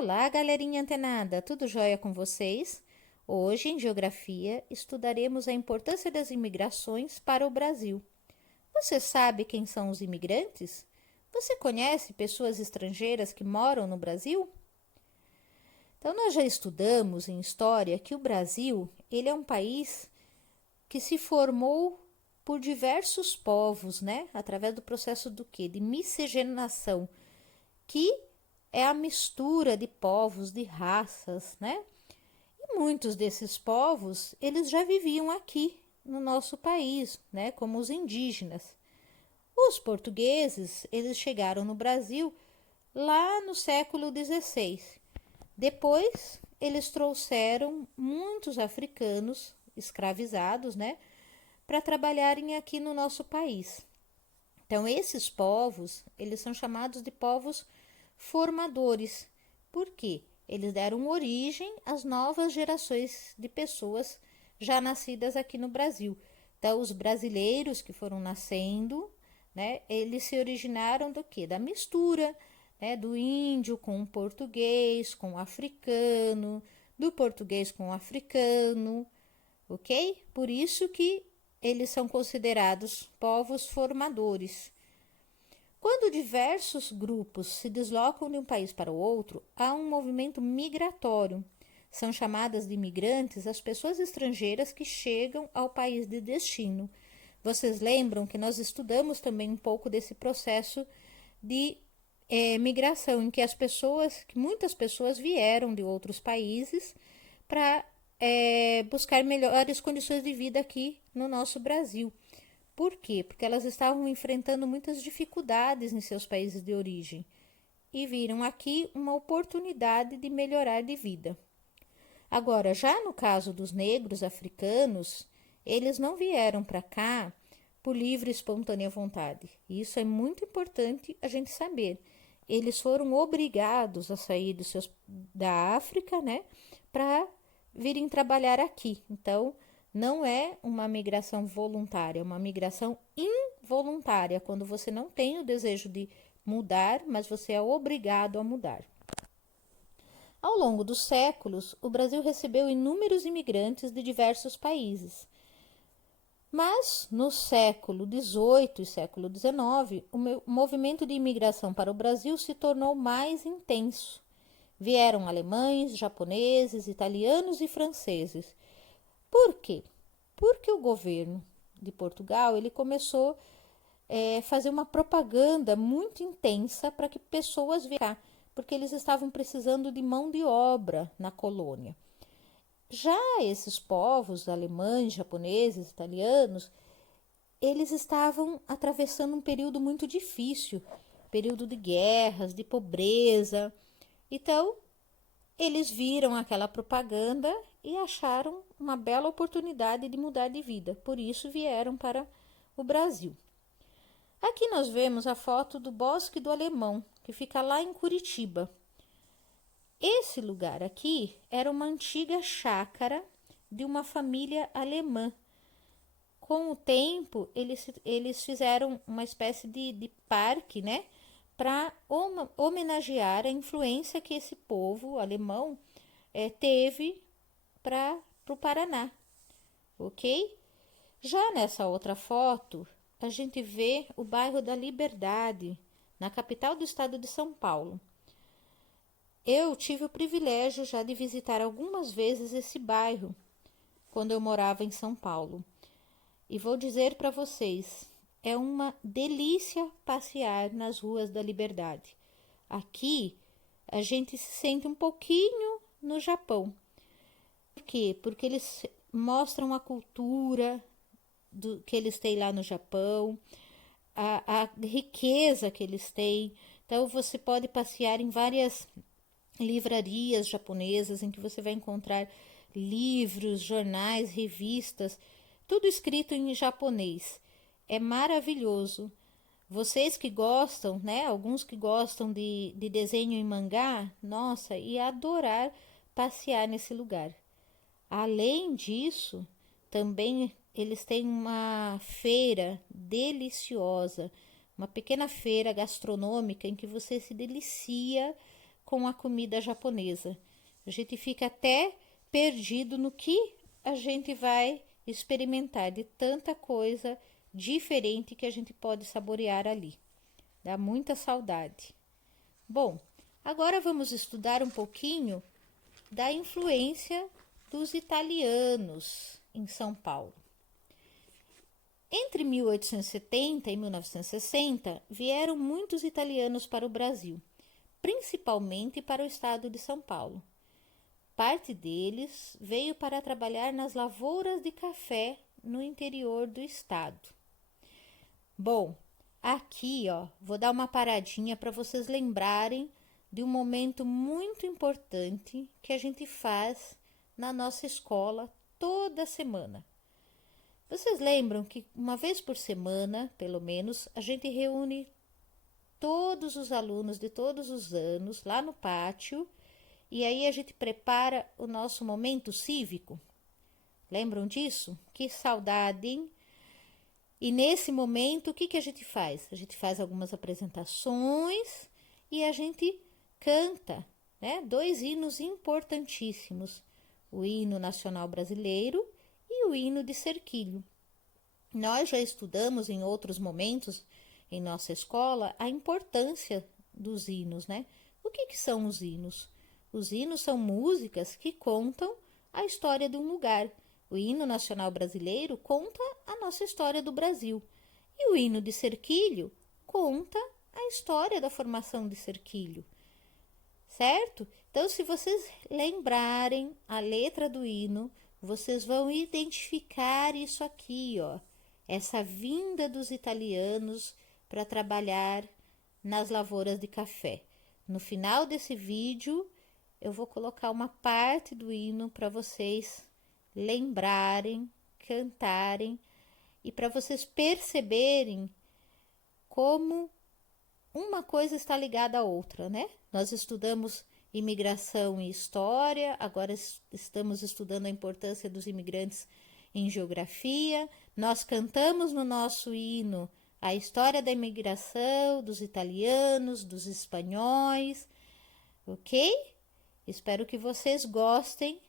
Olá, galerinha antenada, tudo jóia com vocês? Hoje, em Geografia, estudaremos a importância das imigrações para o Brasil. Você sabe quem são os imigrantes? Você conhece pessoas estrangeiras que moram no Brasil? Então, nós já estudamos em História que o Brasil ele é um país que se formou por diversos povos, né? Através do processo do quê? De miscigenação, que é a mistura de povos, de raças, né? E muitos desses povos, eles já viviam aqui no nosso país, né? Como os indígenas. Os portugueses, eles chegaram no Brasil lá no século XVI. Depois, eles trouxeram muitos africanos escravizados, né? Para trabalharem aqui no nosso país. Então, esses povos, eles são chamados de povos formadores. Por quê? Eles deram origem às novas gerações de pessoas já nascidas aqui no Brasil. Então, os brasileiros que foram nascendo, né, eles se originaram do quê? Da mistura, né, do índio com o português, com o africano, do português com o africano, ok? Por isso que eles são considerados povos formadores. Quando diversos grupos se deslocam de um país para o outro, há um movimento migratório. São chamadas de imigrantes as pessoas estrangeiras que chegam ao país de destino. Vocês lembram que nós estudamos também um pouco desse processo de migração, em que muitas pessoas vieram de outros países para buscar melhores condições de vida aqui no nosso Brasil. Por quê? Porque elas estavam enfrentando muitas dificuldades em seus países de origem e viram aqui uma oportunidade de melhorar de vida. Agora, já no caso dos negros africanos, eles não vieram para cá por livre e espontânea vontade. E isso é muito importante a gente saber. Eles foram obrigados a sair da África, né, para virem trabalhar aqui. Então, não é uma migração voluntária, é uma migração involuntária, quando você não tem o desejo de mudar, mas você é obrigado a mudar. Ao longo dos séculos, o Brasil recebeu inúmeros imigrantes de diversos países. Mas no século XVIII e século XIX, o movimento de imigração para o Brasil se tornou mais intenso. Vieram alemães, japoneses, italianos e franceses. Por quê? Porque o governo de Portugal ele começou a fazer uma propaganda muito intensa para que pessoas viessem, porque eles estavam precisando de mão de obra na colônia. Já esses povos, alemães, japoneses, italianos, eles estavam atravessando um período muito difícil, período de guerras, de pobreza. Então, eles viram aquela propaganda e acharam uma bela oportunidade de mudar de vida. Por isso vieram para o Brasil. Aqui nós vemos a foto do Bosque do Alemão, que fica lá em Curitiba. Esse lugar aqui era uma antiga chácara de uma família alemã. Com o tempo, eles fizeram uma espécie de parque, né? Para homenagear a influência que esse povo alemão teve para o Paraná, ok? Já nessa outra foto, a gente vê o bairro da Liberdade, na capital do estado de São Paulo. Eu tive o privilégio já de visitar algumas vezes esse bairro, quando eu morava em São Paulo. E vou dizer para vocês, é uma delícia passear nas ruas da Liberdade. Aqui, a gente se sente um pouquinho no Japão. Por quê? Porque eles mostram a cultura que eles têm lá no Japão, a riqueza que eles têm. Então, você pode passear em várias livrarias japonesas em que você vai encontrar livros, jornais, revistas, tudo escrito em japonês. É maravilhoso. Vocês que gostam, né? Alguns que gostam de desenho em mangá, nossa, ia adorar passear nesse lugar. Além disso, também eles têm uma feira deliciosa, uma pequena feira gastronômica em que você se delicia com a comida japonesa. A gente fica até perdido no que a gente vai experimentar de tanta coisa diferente que a gente pode saborear ali. Dá muita saudade. Bom, agora vamos estudar um pouquinho da influência dos italianos em São Paulo. Entre 1870 e 1960, vieram muitos italianos para o Brasil, principalmente para o estado de São Paulo. Parte deles veio para trabalhar nas lavouras de café no interior do estado. Bom, aqui, vou dar uma paradinha para vocês lembrarem de um momento muito importante que a gente faz na nossa escola toda semana. Vocês lembram que uma vez por semana, pelo menos, a gente reúne todos os alunos de todos os anos lá no pátio e aí a gente prepara o nosso momento cívico? Lembram disso? Que saudade, hein? E nesse momento, o que a gente faz? A gente faz algumas apresentações e a gente canta, né? 2 hinos importantíssimos, o hino nacional brasileiro e o hino de Cerquilho. Nós já estudamos em outros momentos em nossa escola a importância dos hinos, né? O que são os hinos? Os hinos são músicas que contam a história de um lugar. O hino nacional brasileiro conta a nossa história do Brasil. E o hino de Cerquilho conta a história da formação de Cerquilho. Certo? Então, se vocês lembrarem a letra do hino, vocês vão identificar isso aqui, essa vinda dos italianos para trabalhar nas lavouras de café. No final desse vídeo, eu vou colocar uma parte do hino para vocês lembrarem, cantarem e para vocês perceberem como uma coisa está ligada à outra, né? Nós estudamos imigração e história, agora estamos estudando a importância dos imigrantes em geografia. Nós cantamos no nosso hino a história da imigração, dos italianos, dos espanhóis, ok? Espero que vocês gostem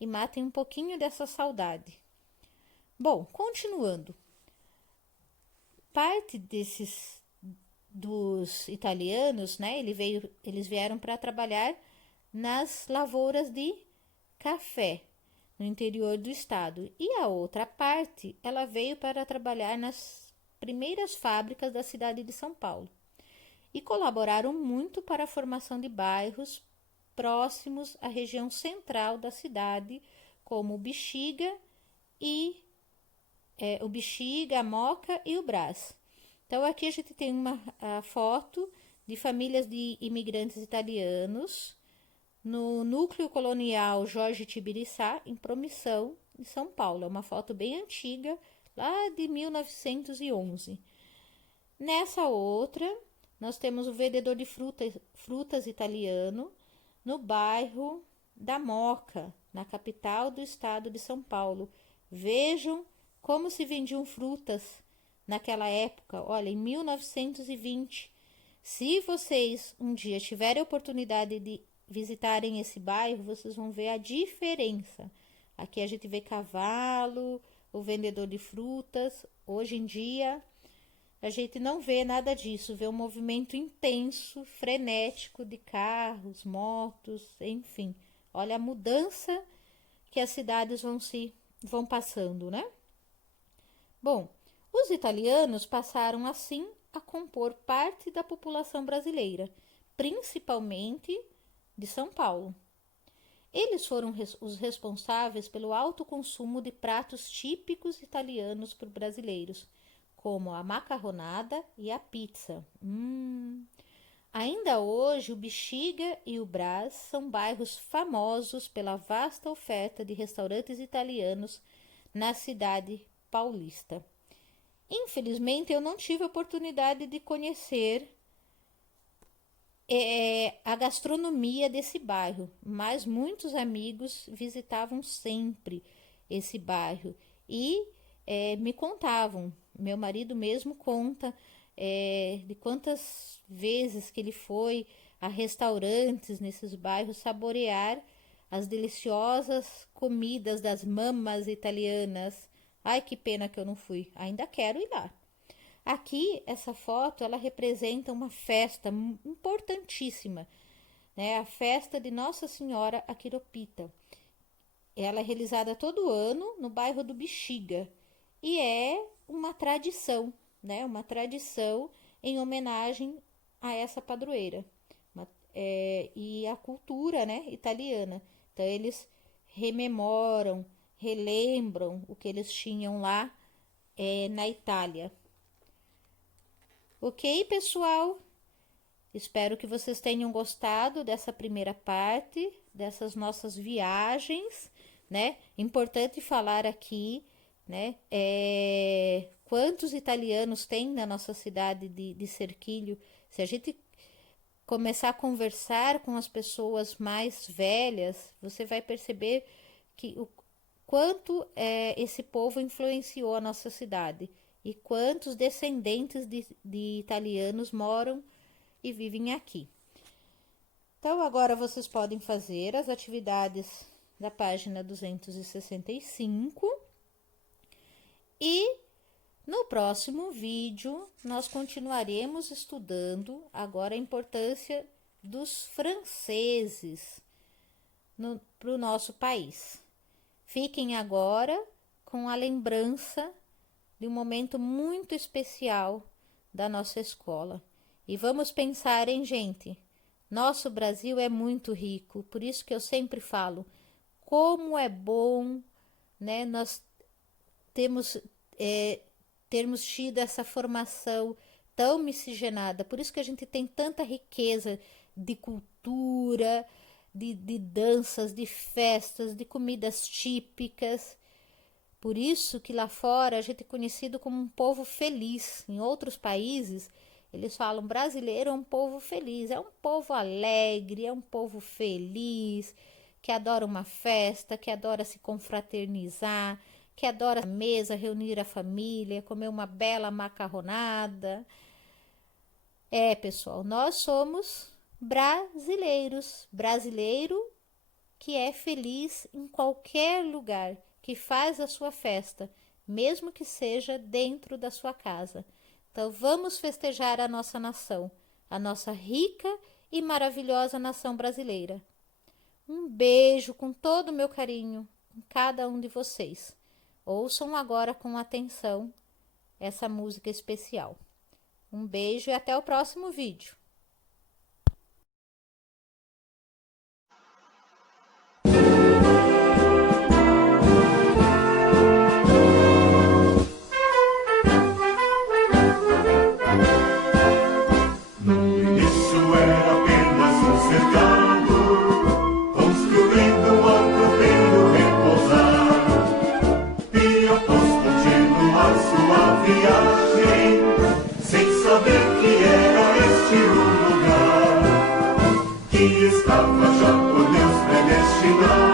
e matem um pouquinho dessa saudade. Bom, continuando. Parte dos italianos, né? Eles vieram para trabalhar nas lavouras de café no interior do estado. E a outra parte, ela veio para trabalhar nas primeiras fábricas da cidade de São Paulo. E colaboraram muito para a formação de bairros próximos à região central da cidade, como o Bexiga, a Moca e o Brás. Então, aqui a gente tem a foto de famílias de imigrantes italianos no núcleo colonial Jorge Tibiriçá, em Promissão, em São Paulo. É uma foto bem antiga, lá de 1911. Nessa outra, nós temos o vendedor de frutas italiano no bairro da Moca, na capital do estado de São Paulo. Vejam como se vendiam frutas naquela época, olha, em 1920. Se vocês um dia tiverem a oportunidade de visitarem esse bairro, vocês vão ver a diferença. Aqui a gente vê cavalo, o vendedor de frutas. Hoje em dia, a gente não vê nada disso, vê um movimento intenso, frenético de carros, motos, enfim. Olha a mudança que as cidades vão passando, né? Bom, os italianos passaram assim a compor parte da população brasileira, principalmente de São Paulo. Eles foram os responsáveis pelo alto consumo de pratos típicos italianos por brasileiros, como a macarronada e a pizza. Ainda hoje, o Bexiga e o Brás são bairros famosos pela vasta oferta de restaurantes italianos na cidade paulista. Infelizmente, eu não tive a oportunidade de conhecer a gastronomia desse bairro, mas muitos amigos visitavam sempre esse bairro e me contavam. Meu marido mesmo conta de quantas vezes que ele foi a restaurantes nesses bairros, saborear as deliciosas comidas das mamas italianas. Ai, que pena que eu não fui. Ainda quero ir lá. Aqui, essa foto, ela representa uma festa importantíssima, né? A festa de Nossa Senhora Aquiropita. Ela é realizada todo ano no bairro do Bexiga e é uma tradição, né? Uma tradição em homenagem a essa padroeira e a cultura, né, italiana. Então eles rememoram, relembram o que eles tinham lá na Itália. Ok, pessoal? Espero que vocês tenham gostado dessa primeira parte, dessas nossas viagens, né? Importante falar aqui, né? Quantos italianos tem na nossa cidade de Serquilho? Se a gente começar a conversar com as pessoas mais velhas, você vai perceber que o quanto esse povo influenciou a nossa cidade e quantos descendentes de italianos moram e vivem aqui. Então, agora vocês podem fazer as atividades da página 265 e no próximo vídeo nós continuaremos estudando agora a importância dos franceses para o nosso país. Fiquem agora com a lembrança de um momento muito especial da nossa escola. E vamos pensar, hein, gente? Nosso Brasil é muito rico, por isso que eu sempre falo, como é bom, né, nós termos tido essa formação tão miscigenada, por isso que a gente tem tanta riqueza de cultura, de danças, de festas, de comidas típicas. Por isso que lá fora a gente é conhecido como um povo feliz. Em outros países, eles falam brasileiro é um povo feliz, é um povo alegre, é um povo feliz, que adora uma festa, que adora se confraternizar, que adora a mesa, reunir a família, comer uma bela macarronada. Pessoal, nós somos brasileiros, brasileiro que é feliz em qualquer lugar, que faz a sua festa, mesmo que seja dentro da sua casa. Então vamos festejar a nossa nação, a nossa rica e maravilhosa nação brasileira. Um beijo com todo o meu carinho em cada um de vocês. Ouçam agora com atenção essa música especial. Um beijo e até o próximo vídeo. Estava já por Deus predestinado.